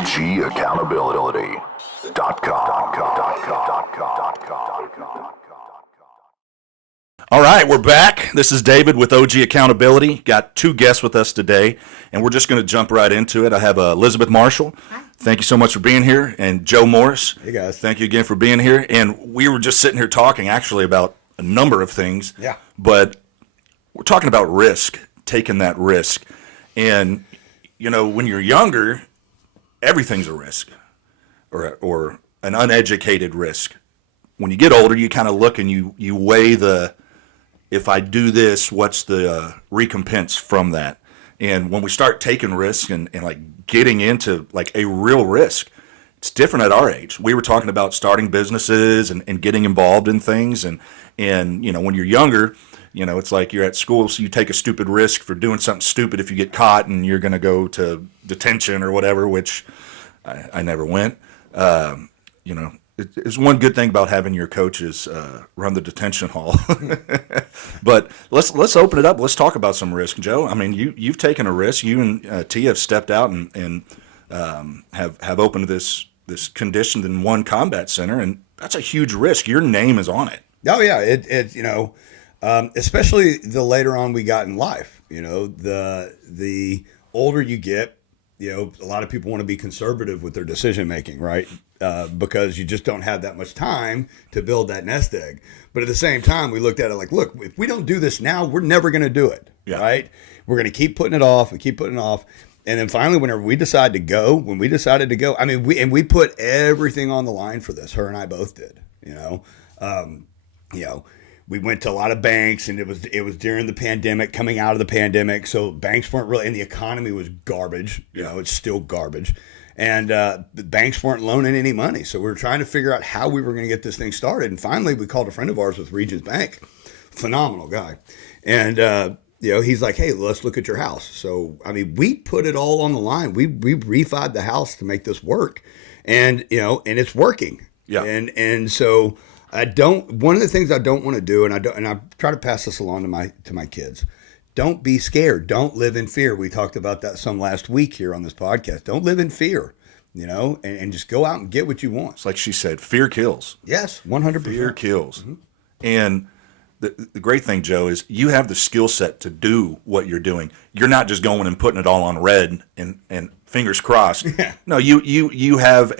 OGAccountability.com. All right, we're back. This is David with OG Accountability. Got two guests with us today, and we're just going to jump right into it. I have Elizabeth Marshall. Hi. Thank you so much for being here. And Joe Morris. Hey, guys. Thank you again for being here. And we were just sitting here talking actually about a number of things. Yeah. But we're talking about risk, taking that risk. And, you know, when you're younger, everything's a risk or an uneducated risk. When you get older, you kind of look and you weigh if I do this, what's the recompense from that? And when we start taking risks and like getting into like a real risk, it's different at our age. We were talking about starting businesses and getting involved in things. And, you know, when you're younger, you know, it's like you're at school, so you take a stupid risk for doing something stupid if you get caught and you're going to go to detention or whatever, which I never went. You know, it's one good thing about having your coaches run the detention hall. But let's open it up. Let's talk about some risk, Joe. I mean, you've taken a risk. You and T have stepped out and have opened this conditioned and one combat center, and that's a huge risk. Your name is on it. Oh yeah, it you know, especially the later on we got in life. You know, the older you get, you know, a lot of people want to be conservative with their decision making, right? Because you just don't have that much time to build that nest egg. But at the same time, we looked at it like, look, if we don't do this now, we're never going to do it, right? We're going to keep putting it off and keep putting it off. And then finally, whenever we decided to go, I mean, we put everything on the line for this. Her and I both did, you know. We went to a lot of banks, and it was during the pandemic, coming out of the pandemic. So banks weren't really, and the economy was garbage. You know, it's still garbage. And the banks weren't loaning any money. So we were trying to figure out how we were going to get this thing started. And finally, we called a friend of ours with Regions Bank, phenomenal guy. And, you know, he's like, hey, let's look at your house. So, I mean, we put it all on the line. We refied the house to make this work. And, you know, and it's working. Yeah. And so one of the things I don't want to do, and I try to pass this along to my kids, don't be scared. Don't live in fear. We talked about that some last week here on this podcast. Don't live in fear, you know, and just go out and get what you want. It's like she said, fear kills. Yes, 100%. Fear kills. Mm-hmm. And the great thing, Joe, is you have the skill set to do what you're doing. You're not just going and putting it all on red and fingers crossed. Yeah. No, you have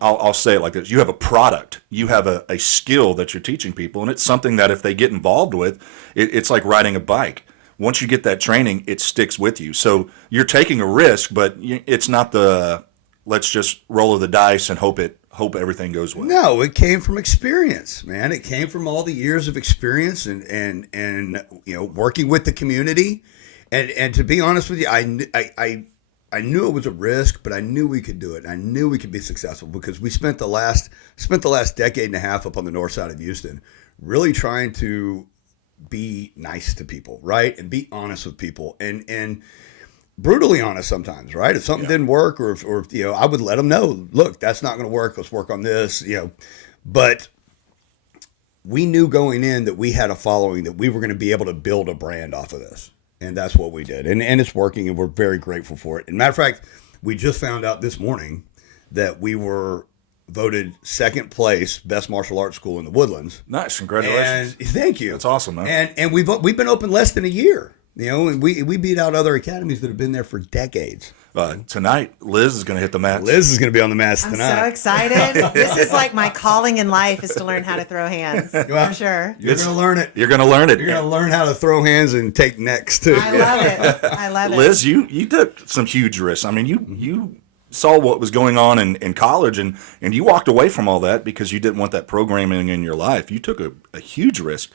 I'll say it like this. You have a product. You have a skill that you're teaching people, and it's something that if they get involved with, it's like riding a bike. Once you get that training, it sticks with you. So you're taking a risk, but it's not let's just roll of the dice and hope everything goes well. No, it came from experience, man. It came from all the years of experience and you know, working with the community. And to be honest with you, I knew it was a risk, but I knew we could do it. I knew we could be successful because we spent the last decade and a half up on the north side of Houston really trying to be nice to people, right? And be honest with people and brutally honest sometimes, right? If something didn't work or you know, I would let them know, look, that's not going to work. Let's work on this, you know. But we knew going in that we had a following, that we were going to be able to build a brand off of this. And that's what we did. And it's working, and we're very grateful for it. And matter of fact, we just found out this morning that we were voted second place best martial arts school in the Woodlands. Nice. Congratulations. And thank you. That's awesome, man. And we've been open less than a year. You know, and we beat out other academies that have been there for decades. Tonight, Liz is going to hit the mats. Liz is going to be on the mats tonight. I'm so excited. This is like my calling in life, is to learn how to throw hands, for sure. You're going to learn it. You're going to learn it. You're going to learn how to throw hands and take necks, too. I love it. I love it. Liz, you took some huge risks. I mean, you saw what was going on in college, and you walked away from all that because you didn't want that programming in your life. You took a huge risk.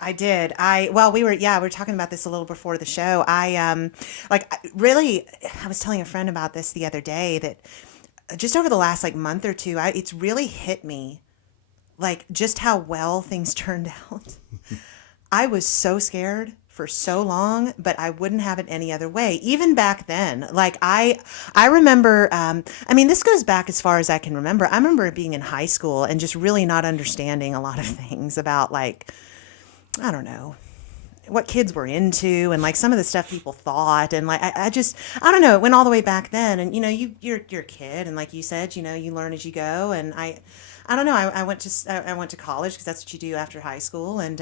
I did. We were talking about this a little before the show. I was telling a friend about this the other day, that just over the last month or two, it's really hit me, just how well things turned out. I was so scared for so long, but I wouldn't have it any other way. Even back then, I remember, this goes back as far as I can remember. I remember being in high school and just really not understanding a lot of things about I don't know, what kids were into and like some of the stuff people thought. And like, I don't know, it went all the way back then. And, you know, you're a kid. And like you said, you know, you learn as you go. And I don't know. I went to college because that's what you do after high school, and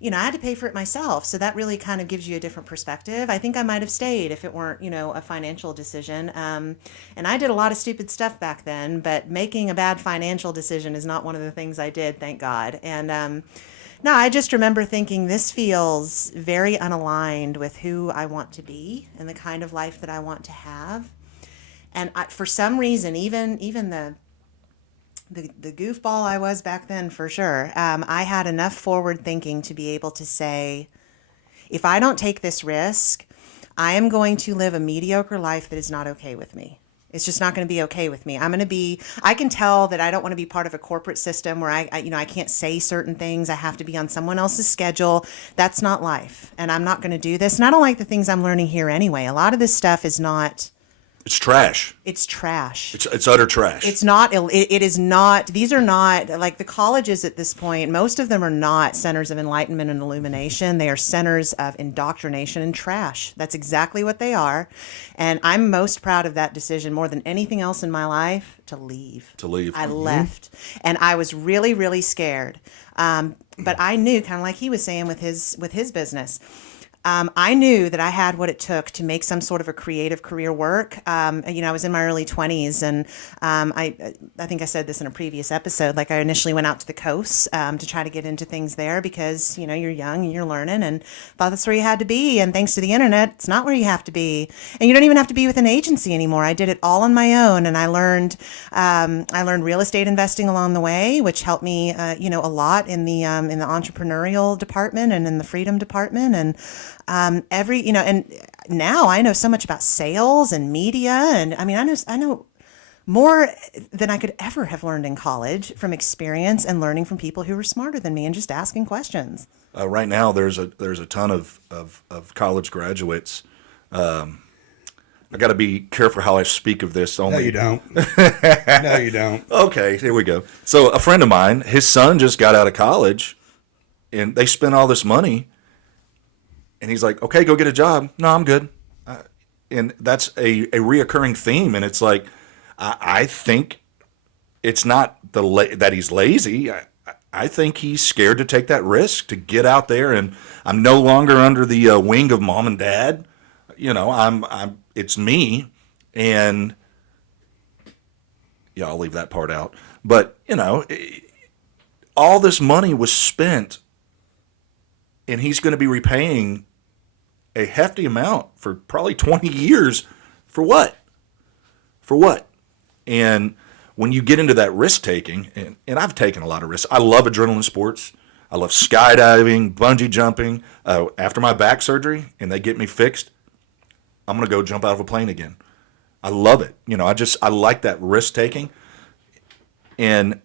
you know, I had to pay for it myself. So that really kind of gives you a different perspective. I think I might have stayed if it weren't, you know, a financial decision. And I did a lot of stupid stuff back then, but making a bad financial decision is not one of the things I did, thank God. And no, I just remember thinking this feels very unaligned with who I want to be and the kind of life that I want to have. And for some reason, even the goofball I was back then, for sure, I had enough forward thinking to be able to say, if I don't take this risk, I am going to live a mediocre life that is not okay with me. It's just not going to be okay with me. I can tell that I don't want to be part of a corporate system where I can't say certain things. I have to be on someone else's schedule. That's not life. And I'm not going to do this. And I don't like the things I'm learning here anyway. A lot of this stuff is not. It's trash. It's trash. It's utter trash. It's not, it is not, these are not, like the colleges at this point, most of them are not centers of enlightenment and illumination. They are centers of indoctrination and trash. That's exactly what they are. And I'm most proud of that decision more than anything else in my life, to leave. I left. And I was really, really scared. But I knew, kind of like he was saying with his business, I knew that I had what it took to make some sort of a creative career work. You know, I was in my early 20s, and I think I said this in a previous episode. Like, I initially went out to the coast to try to get into things there because, you know, you're young and you're learning, and thought that's where you had to be. And thanks to the internet, it's not where you have to be, and you don't even have to be with an agency anymore. I did it all on my own, and I learned real estate investing along the way, which helped me, you know, a lot in the entrepreneurial department and in the freedom department, and and now I know so much about sales and media, and I mean, I know more than I could ever have learned in college from experience and learning from people who were smarter than me and just asking questions. Right now, there's a ton of college graduates. I got to be careful how I speak of this. Only No, you don't. No, you don't. Okay, here we go. So a friend of mine, his son just got out of college, and they spent all this money. And he's like, okay, go get a job. No, I'm good. And that's a reoccurring theme. And it's like, I think it's not that he's lazy. I think he's scared to take that risk, to get out there. And I'm no longer under the wing of mom and dad. You know, it's me. And yeah, I'll leave that part out. But, you know, all this money was spent, and he's going to be repaying a hefty amount for probably 20 years. For what? For what? And when you get into that risk taking, and I've taken a lot of risks. I love adrenaline sports. I love skydiving, bungee jumping. After my back surgery and they get me fixed, I'm going to go jump out of a plane again. I love it. You know, I like that risk taking. And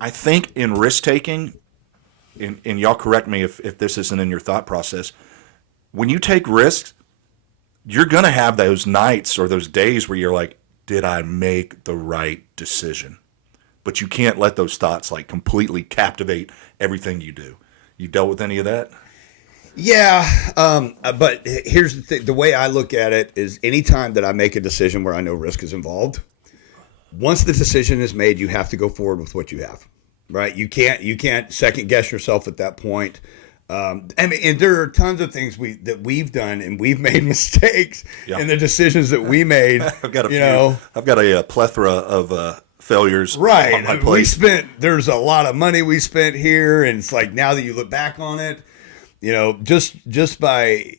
I think in risk taking, and y'all correct me if this isn't in your thought process, when you take risks, you're going to have those nights or those days where you're like, did I make the right decision? But you can't let those thoughts like completely captivate everything you do. You dealt with any of that? Yeah, but here's the thing. The way I look at it is anytime that I make a decision where I know risk is involved, once the decision is made, you have to go forward with what you have, right? You can't second guess yourself at that point. I mean, and there are tons of things that we've done, and we've made mistakes in the decisions that we made. I've got a plethora of failures right. on my plate. There's a lot of money we spent here, and it's like now that you look back on it, you know, just by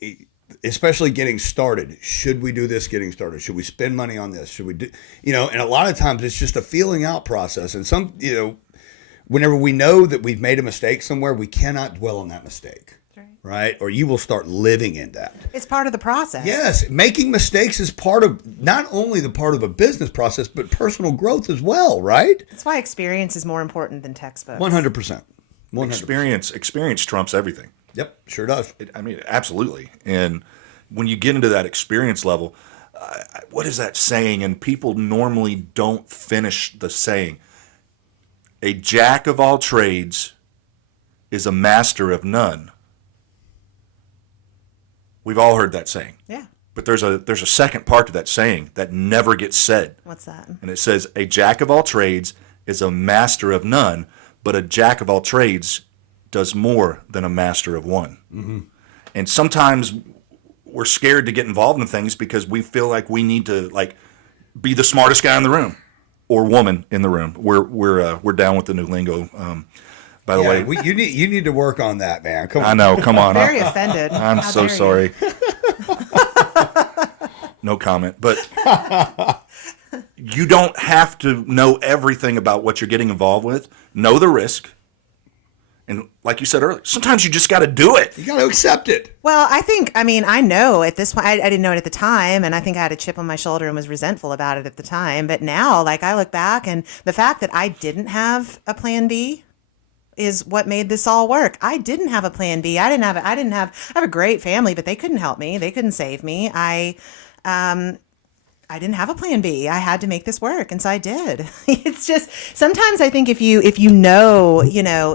especially getting started. Should we do this getting started? Should we spend money on this? Should we do, you know, and a lot of times it's just a feeling out process. And some, you know, whenever we know that we've made a mistake somewhere, we cannot dwell on that mistake. Right? Or you will start living in that. It's part of the process. Yes. Making mistakes is part of not only the part of a business process, but personal growth as well, right? That's why experience is more important than textbooks. 100%. 100%. Experience trumps everything. Yep, sure does. I mean, absolutely. And when you get into that experience level, what is that saying? And people normally don't finish the saying. A jack of all trades is a master of none. We've all heard that saying. Yeah. But there's a second part to that saying that never gets said. What's that? And it says, a jack of all trades is a master of none, but a jack of all trades does more than a master of one. Mm-hmm. And sometimes we're scared to get involved in things because we feel like we need to be the smartest guy in the room or woman in the room. We're down with the new lingo. By the way, you need to work on that, man. Come on. I know. Come on. Very offended. I'm How so dare you. sorry. No comment. But you don't have to know everything about what you're getting involved with. Know the risk. And like you said earlier, sometimes you just got to do it. You got to accept it. Well, I know at this point, I didn't know it at the time, and I think I had a chip on my shoulder and was resentful about it at the time. But now, I look back, and the fact that I didn't have a plan B is what made this all work. I didn't have a plan B. I have a great family, but they couldn't help me. They couldn't save me. I didn't have a plan B. I had to make this work, and so I did. It's just sometimes I think if you know,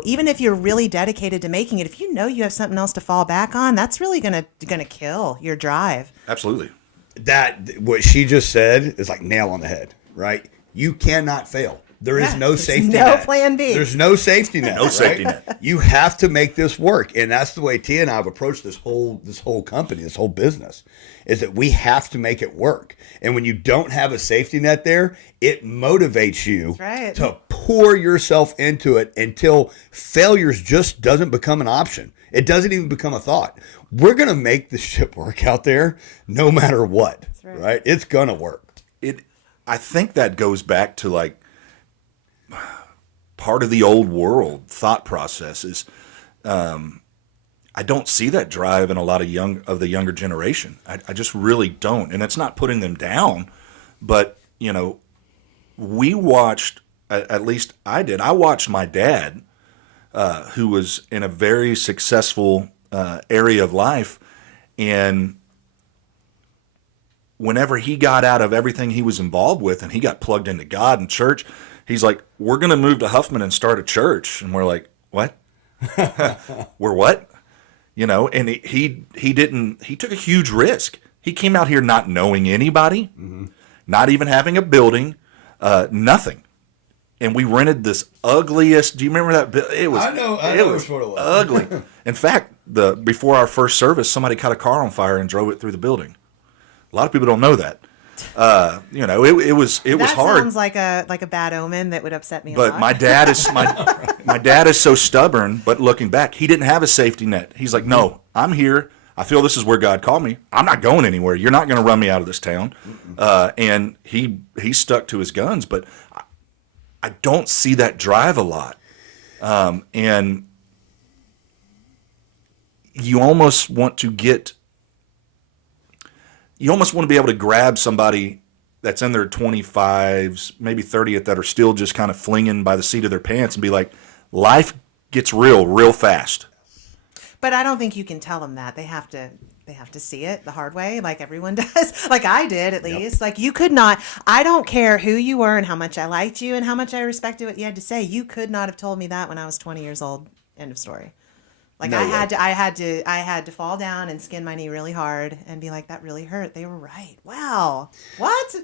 even if you're really dedicated to making it, if you know you have something else to fall back on, that's really gonna kill your drive. Absolutely. That what she just said is like nail on the head, right? You cannot fail. There is no safety no net. plan B. There's no safety net. No safety right? net. You have to make this work, and that's the way Tia and I have approached this whole company, this whole business, is that we have to make it work. And when you don't have a safety net there, it motivates you right. to pour yourself into it until failures just doesn't become an option. It doesn't even become a thought. We're gonna make this shit work out there, no matter what. Right? It's gonna work. I think that goes back to part of the old world thought process is I don't see that drive in a lot of the younger generation. I just really don't. And it's not putting them down, but we watched, at least I did. I watched my dad, who was in a very successful area of life, and whenever he got out of everything he was involved with and he got plugged into God and church, he's like, we're going to move to Huffman and start a church. And we're like, what? We're what? And he took a huge risk. He came out here not knowing anybody, not even having a building, nothing. And we rented this ugliest, do you remember that? It was, I know it was what it was. ugly. In fact, before our first service, somebody caught a car on fire and drove it through the building. A lot of people don't know that. It was That hard. sounds like a bad omen that would upset me a But lot. my dad is my dad is so stubborn. But looking back, he didn't have a safety net. He's like, no, I'm here. I feel this is where God called me. I'm not going anywhere. You're not going to run me out of this town. And he stuck to his guns. But I don't see that drive a lot. And you almost want to be able to grab somebody that's in their 25s, maybe 30th, that are still just kind of flinging by the seat of their pants and be like, life gets real fast. But I don't think you can tell them that. They have to see it the hard way, like everyone does. Like I did, at least. Like you could not. I don't care who you were and how much I liked you and how much I respected what you had to say. You could not have told me that when I was 20 years old. End of story. Like No I way. had to fall down and skin my knee really hard and be like, that really hurt. They were right. Wow. What?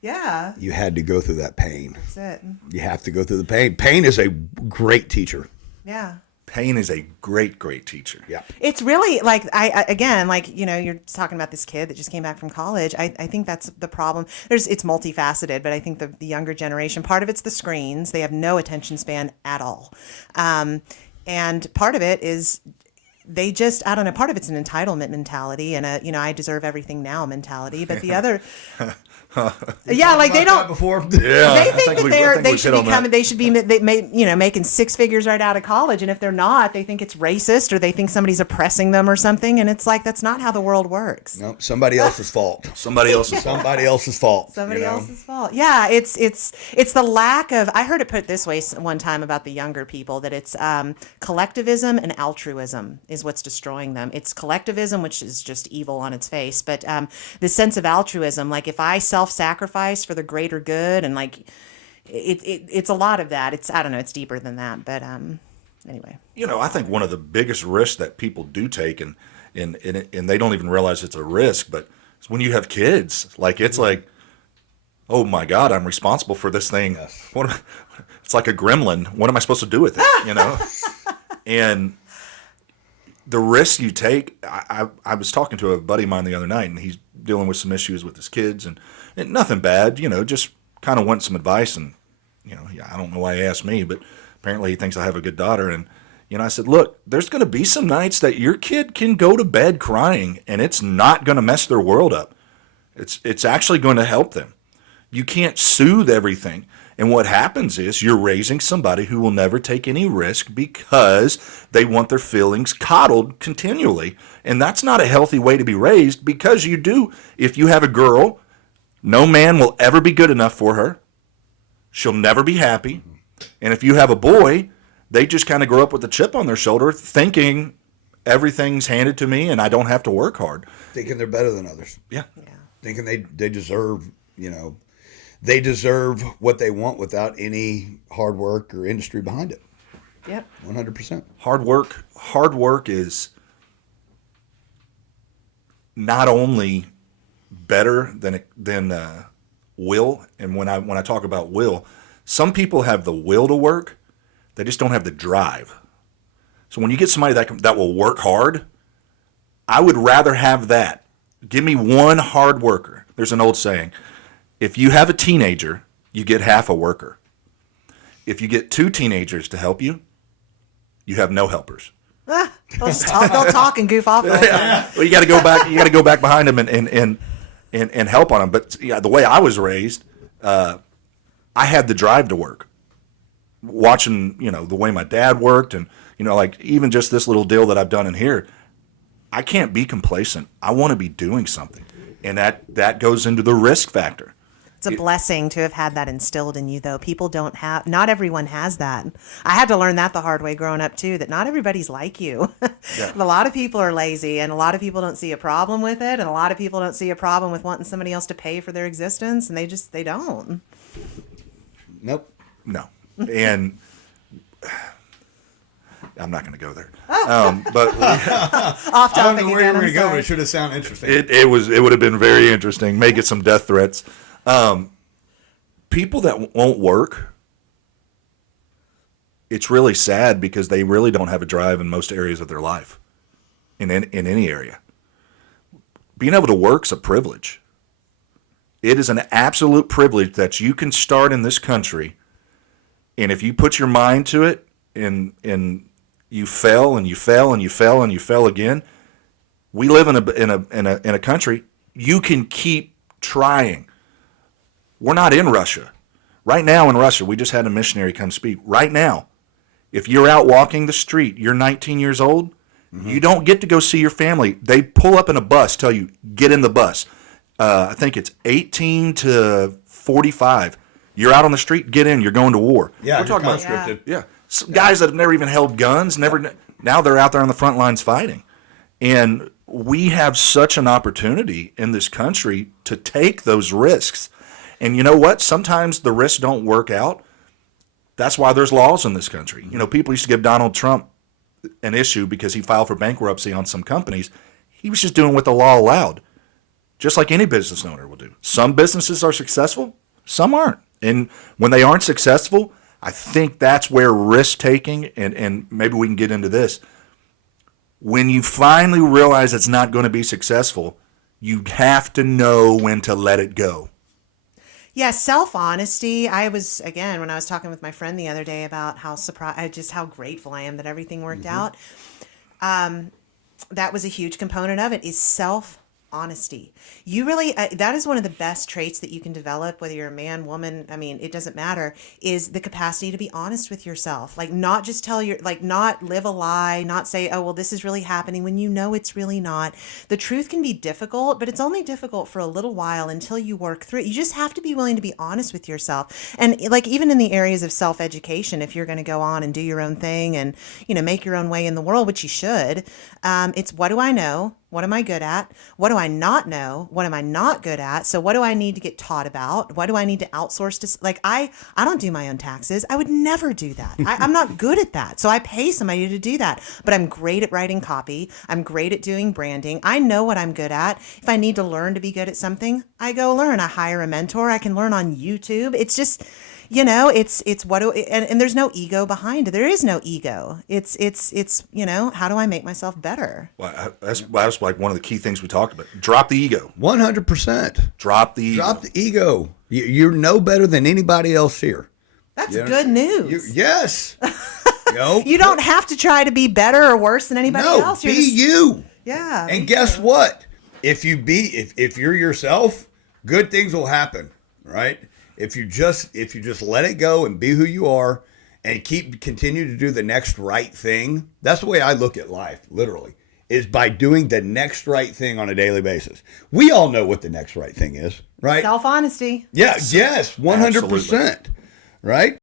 Yeah. You had to go through that pain. That's it. You have to go through the pain. Pain is a great teacher. Yeah. Pain is a great teacher. Yeah. It's really like again, you're talking about this kid that just came back from college. I think that's the problem. It's multifaceted, but I think the younger generation, part of it's the screens. They have no attention span at all. And part of it is they just, I don't know, part of it's an entitlement mentality and I deserve everything now mentality. But the other, yeah, like they don't, Before? Yeah, they think that they should be making six figures right out of college. And if they're not, they think it's racist or they think somebody's oppressing them or something. And it's like, that's not how the world works. No, somebody else's fault. Somebody else's Somebody else's fault. Somebody else's fault. Yeah, it's the lack of. I heard it put this way one time about the younger people that it's collectivism and altruism is what's destroying them. It's collectivism, which is just evil on its face, but the sense of altruism, like if I self-sacrifice for the greater good, and like it's a lot of that. I don't know. It's deeper than that, but anyway. I think one of the biggest risks that people do take, and and they don't even realize it's a risk. But when you have kids, like it's like, oh my God, I'm responsible for this thing. Yes. It's like a gremlin. What am I supposed to do with it? And the risk you take. I was talking to a buddy of mine the other night, and he's dealing with some issues with his kids, and nothing bad, just kind of want some advice. And I don't know why he asked me, but apparently he thinks I have a good daughter. And I said, look, there's going to be some nights that your kid can go to bed crying, and it's not going to mess their world up. It's actually going to help them. You can't soothe everything. And what happens is you're raising somebody who will never take any risk because they want their feelings coddled continually. And that's not a healthy way to be raised, because if you have a girl, no man will ever be good enough for her. She'll never be happy. And if you have a boy, they just kind of grow up with a chip on their shoulder thinking everything's handed to me and I don't have to work hard. Thinking they're better than others. Yeah. Thinking they deserve, they deserve what they want without any hard work or industry behind it. Yep. 100%. Hard work is not only better than will. And when I talk about will, some people have the will to work, they just don't have the drive. So when you get somebody that will work hard, I would rather have that. Give me one hard worker. There's an old saying: if you have a teenager, you get half a worker. If you get two teenagers to help you, you have no helpers. They'll talk and goof off. Well, you got to go back. You got to go back behind them and help on them. But the way I was raised, I had the drive to work. Watching, the way my dad worked, and like even just this little deal that I've done in here, I can't be complacent. I want to be doing something, and that goes into the risk factor. It's a blessing to have had that instilled in you, though. Not everyone has that. I had to learn that the hard way growing up, too, that not everybody's like you. Yeah. A lot of people are lazy, and a lot of people don't see a problem with it, and a lot of people don't see a problem with wanting somebody else to pay for their existence, and they don't. Nope. No, and I'm not going to go there. But Off topic I don't know where again, you were going I'm to go, but sorry. it should have sounded interesting. it would have been very interesting. Make it some death threats. People that won't work, it's really sad because they really don't have a drive in most areas of their life, in any area. Being able to work's a privilege. It is an absolute privilege that you can start in this country, and if you put your mind to it, and you fail and you fail and you fail and you fail again, we live in a country. You can keep trying. We're not in Russia. Right now in Russia, we just had a missionary come speak. Right now, if you're out walking the street, you're 19 years old, you don't get to go see your family. They pull up in a bus, tell you, get in the bus. I think it's 18 to 45. You're out on the street, get in, you're going to war. Yeah, We're talking about conscripted. guys that have never even held guns, now they're out there on the front lines fighting. And we have such an opportunity in this country to take those risks. And you know what? Sometimes the risks don't work out. That's why there's laws in this country. People used to give Donald Trump an issue because he filed for bankruptcy on some companies. He was just doing what the law allowed, just like any business owner will do. Some businesses are successful, some aren't. And when they aren't successful, I think that's where risk-taking, and maybe we can get into this, when you finally realize it's not going to be successful, you have to know when to let it go. Yeah, self-honesty. When I was talking with my friend the other day about how grateful I am that everything worked out. That was a huge component of it, is self-honesty. You really, that is one of the best traits that you can develop, whether you're a man, woman, it doesn't matter, is the capacity to be honest with yourself. Like, not just not live a lie, not say, oh, well, this is really happening when you know it's really not. The truth can be difficult, but it's only difficult for a little while until you work through it. You just have to be willing to be honest with yourself. And even in the areas of self-education, if you're going to go on and do your own thing and, make your own way in the world, which you should, it's what do I know? What am I good at? What do I not know? What am I not good at? So what do I need to get taught about? What do I need to outsource to, like, I don't do my own taxes. I would never do that. I'm not good at that. So I pay somebody to do that, but I'm great at writing copy. I'm great at doing branding. I know what I'm good at. If I need to learn to be good at something, I go learn. I hire a mentor. I can learn on YouTube. It's just, it's what do, and there's no ego behind it. There is no ego. It's how do I make myself better? Well, that's like one of the key things we talked about. Drop the ego. 100%. Drop the ego. Drop the ego. You're no better than anybody else here. That's good news. Yes. You don't have to try to be better or worse than anybody else. Be you. Yeah. And guess what? If you're yourself, good things will happen, right? If you just let it go and be who you are and continue to do the next right thing. That's the way I look at life, literally, is by doing the next right thing on a daily basis. We all know what the next right thing is, right? Self-honesty. Yeah, yes, 100%. Absolutely. Right?